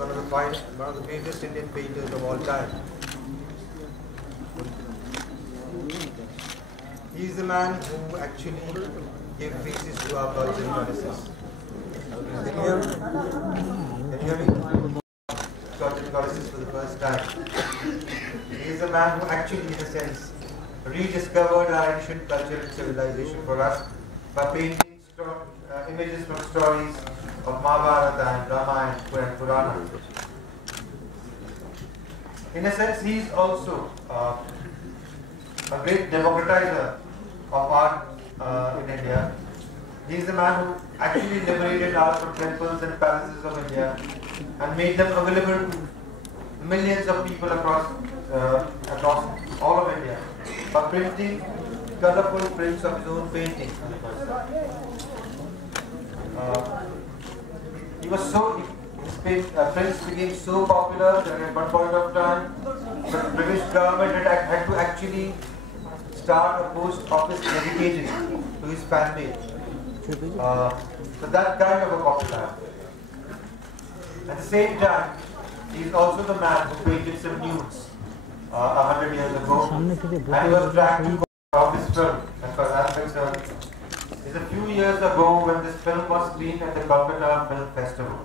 one of the greatest Indian painters of all time. He is the man who actually gave faces to our gods and goddesses. Can you hear me? Can you hear me? Gods and goddesses for the first time. He is the man who actually, in a sense, rediscovered our ancient culture and civilization for us by painting images from stories of Mahabharata and Ramayana and Purana. In a sense, he is also a great democratizer of art in India. He is the man who actually liberated art from temples and palaces of India and made them available to millions of people across all of India by printing colorful prints of his own paintings. His prints became so popular that at one point of time, the British government had to actually start a post office dedicated to his fan page. So that kind of a popularity. At the same time, he is also the man who painted some nudes 100 years ago, and he was dragged to of this film, as far as I'm concerned, is a few years ago when this film was screened at the Kolkata Film Festival.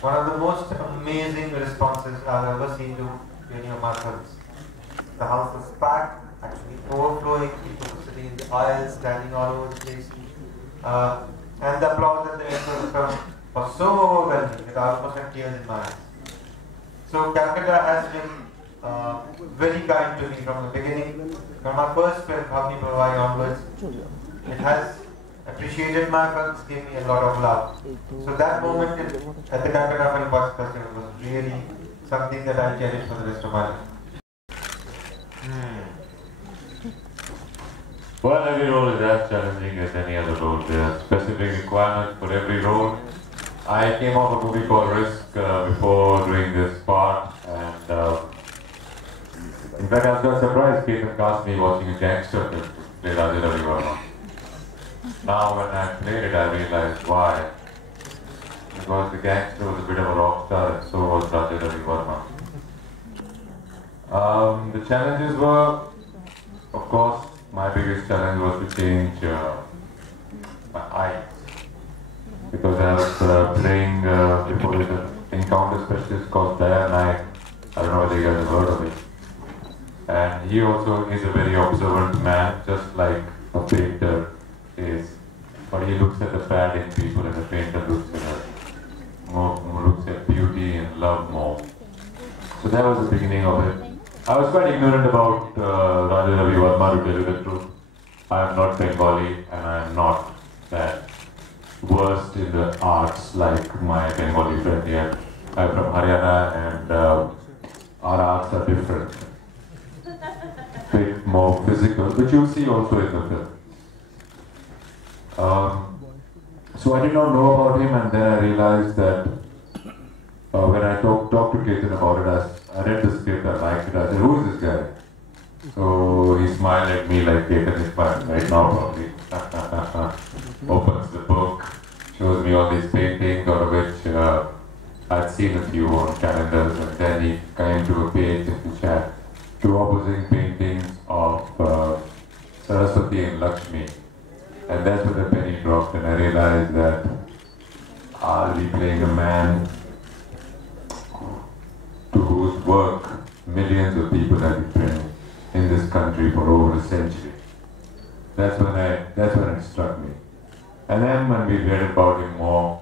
One of the most amazing responses I've ever seen to any of my films. The house was packed, actually overflowing, people were sitting in the aisles, standing all over the place. And the applause at the end of the film was so overwhelming that I almost had tears in my eyes. So Calcutta has been very kind to me from the beginning. From my first film, Bhavni Bhavai onwards, it has appreciated my films, gave me a lot of love. So that moment at the Calcutta Film Festival was really something that I cherish for the rest of my life. Well, every role is as challenging as any other role. There are specific requirements for every role. I came off a movie called Risk before doing this part, and in fact I was quite surprised Ketan cast me watching a gangster film play Raja Ravi Verma. Now when I played it, I realized why. Because the gangster was a bit of a rock star and so was Raja Ravi Verma. The challenges were, of course, my biggest challenge was to change my eyes. Because I was playing before with an encounter specialist called Diane. I don't know whether you guys have heard of it. And he also is a very observant man, just like a painter is. But he looks at the bad in people, and the painter looks at beauty and love more. So that was the beginning of it. I was quite ignorant about Raja Ravi Verma, to tell you the truth. I am not Bengali, and I am not that versed in the arts like my Bengali friend here. I am from Haryana, and our arts are different. Bit more physical, but you'll see also in the film. So I did not know about him, and then I realized that when I talked to Ketan about it, I read the script, I liked it, I said, who is this guy? So he smiled at me like Ketan is fine right now probably. Opens the book, shows me all these paintings, out of which I'd seen a few on calendars, and then he came to a page and chat two opposing paintings of Saraswati and Lakshmi. And that's when the penny dropped, and I realized that I'll be playing a man to whose work millions of people have been in this country for over a century. That's when it struck me. And then when we read about him more,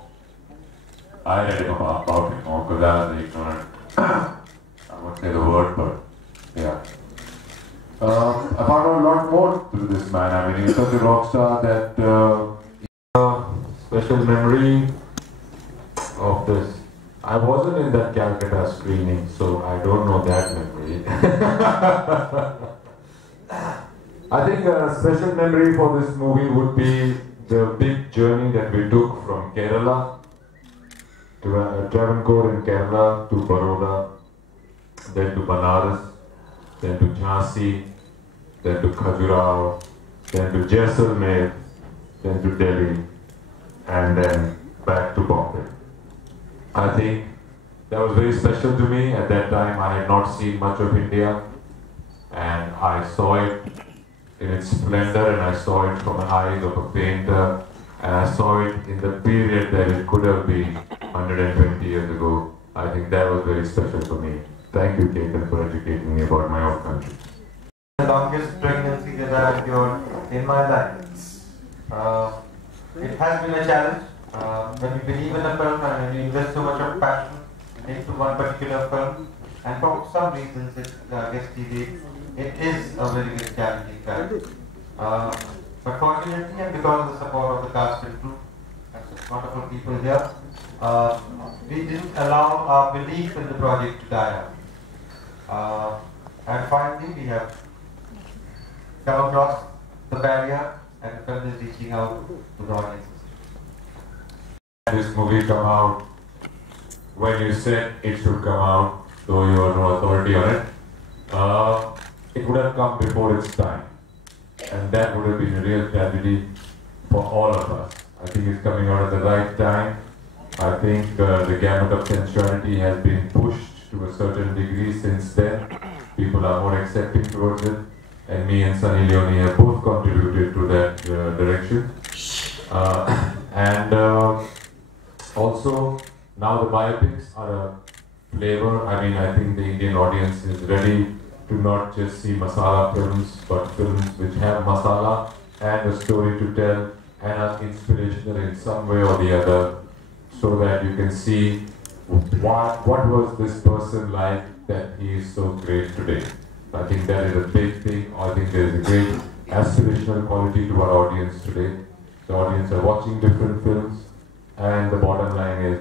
I read about him more because I was ignorant. I won't say the word, but yeah. I found out a lot more through this man. I mean, he's such a rock star that special memory of this. I wasn't in that Calcutta screening, so I don't know that memory. I think a special memory for this movie would be the big journey that we took from Kerala to Travancore in Kerala to Baroda, then to Banaras, then to Jhansi, then to Khajuraho, then to Jaisalmer, then to Delhi, and then back to Bombay. I think that was very special to me. At that time, I had not seen much of India, and I saw it in its splendor, and I saw it from the eyes of a painter, and I saw it in the period that it could have been 120 years ago. I think that was very special for me. Thank you, Ketan, for educating me about my own country. The longest pregnancy that I have endured in my life. It has been a challenge. When you believe in a film and when you invest so much of passion into one particular film, and for some reasons it gets delayed, it is a very, very challenging time. But fortunately, and because of the support of the cast and crew, and some wonderful people here, we didn't allow our belief in the project to die out. And finally, we have come across the barrier, and the film is reaching out to the audiences. This movie come out when you said it should come out, though you are no authority on it. It would have come before its time, and that would have been a real tragedy for all of us. I think it's coming out at the right time. I think the gamut of sensuality has been pushed to a certain degree since then. People are more accepting towards it, and me and Sunny Leone have both contributed to that direction. Also, now the biopics are a flavor. I mean, I think the Indian audience is ready to not just see masala films, but films which have masala and a story to tell and are inspirational in some way or the other, so that you can see what was this person like that he is so great today. I think that is a big thing. I think there is a great aspirational quality to our audience today. The audience are watching different films, and the bottom line is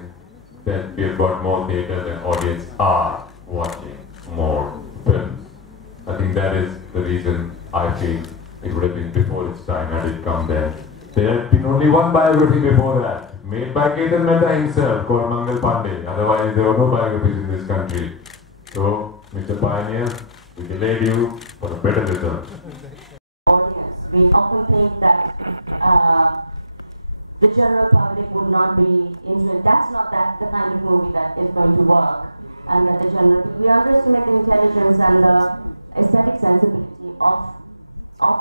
that we have got more theatre than audience are watching more films. I think that is the reason I feel it would have been before its time had it come then. There had been only one biography before that, made by Ketan Mehta himself, called Mangal Pandey. Otherwise, there were no biographies in this country. So, Mr. Pioneer, we delayed you for a better result. Audience, we often think that the general public would not be into it. That's not the kind of movie that is going to work. And that the general, we underestimate the intelligence and the aesthetic sensibility of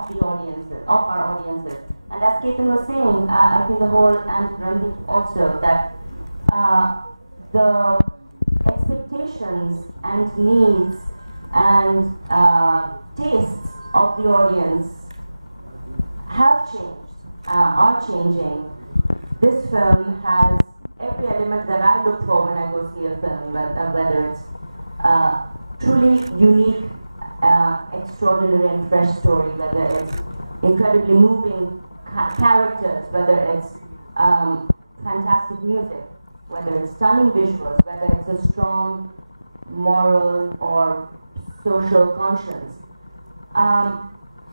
the audiences, of our audiences. And as Ketan was saying, I think the whole, and Randeep also, that the expectations and needs and tastes of the audience have changed, are changing. This film has every element that I look for when I go see a film, whether it's truly unique, extraordinary and fresh story, whether it's incredibly moving characters, whether it's fantastic music, whether it's stunning visuals, whether it's a strong moral or social conscience.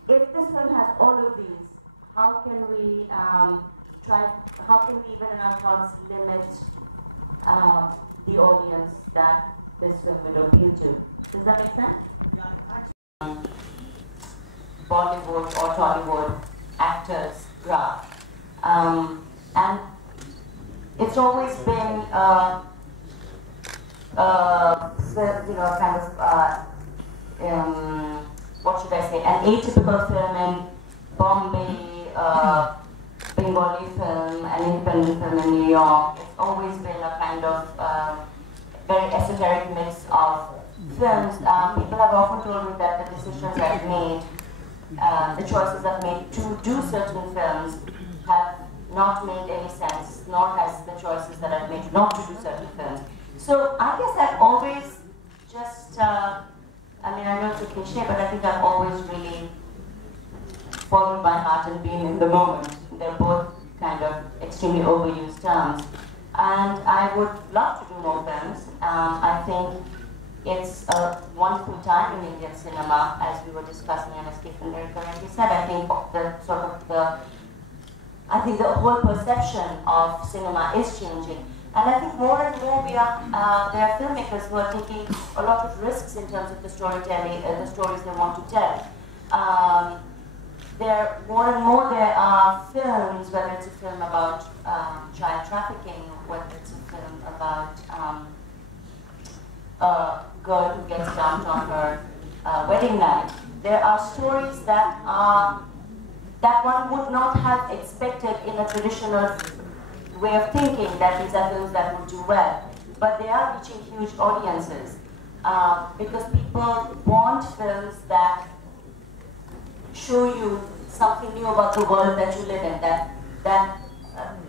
If this film has all of these, how can we how can we even in our thoughts limit the audience that this film will appeal to? Does that make sense? Bollywood or Tollywood actors craft. And it's always been kind of what should I say, an atypical film in Bombay, Bengali film, an independent film in New York. It's always been a kind of very esoteric mix of films. People have often told me that the decisions I've made, the choices I've made to do certain films have not made any sense, nor has the choices that I've made not to do certain films. So I guess I've always just, I know it's a cliche, but I think I've always really followed my heart and been in the moment. They're both kind of extremely overused terms. And I would love to do more films. I think it's a wonderful time in Indian cinema, as we were discussing, and as Ketan very correctly said. I think the whole perception of cinema is changing. And I think more and more there are filmmakers who are taking a lot of risks in terms of the storytelling, the stories they want to tell. More and more there are films, whether it's a film about child trafficking, whether it's a film about a girl who gets dumped on her wedding night. There are stories that one would not have expected in a traditional way of thinking, that these are films that would do well. But they are reaching huge audiences because people want films that show you something new about the world that you live in, that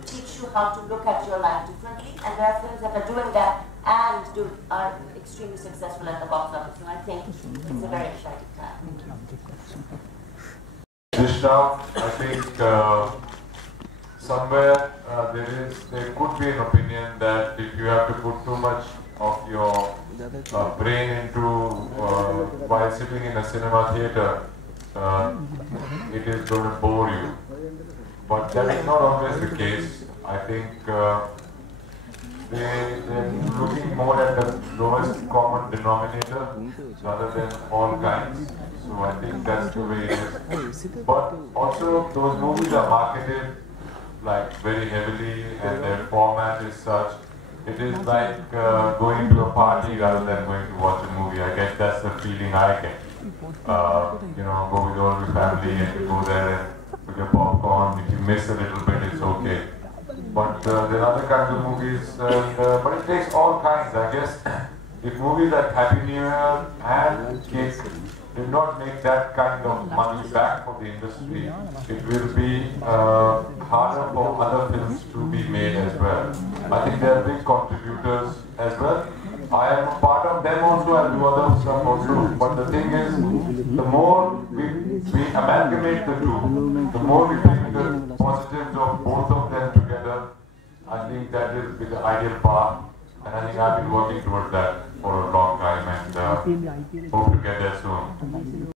teach you how to look at your life differently. And there are films that are doing that and are extremely successful at the box office. And I think it's a very exciting time. Krishna, I think somewhere there could be an opinion that if you have to put too much of your brain into while sitting in a cinema theater, it is going to bore you. But that is not always the case. I think they're looking more at the lowest common denominator rather than all kinds. So I think that's the way it is. But also those movies are marketed like very heavily and their format is such. It is like going to a party rather than going to watch a movie. I guess that's the feeling I get. You know, go with all your family and you go there and with your popcorn. If you miss a little bit, it's okay. But there are other kinds of movies, but it takes all kinds, I guess. If movies like Happy New Year and Kick did not make that kind of money back for the industry, it will be harder for other films to be made as well. I think they are big contributors as well. I am a part of them also and do other stuff also. But the thing is, the more we amalgamate the two, the more we bring the positives of both of them together, I think that is the ideal path. And I think I've been working towards that for a long time and hope to get there soon.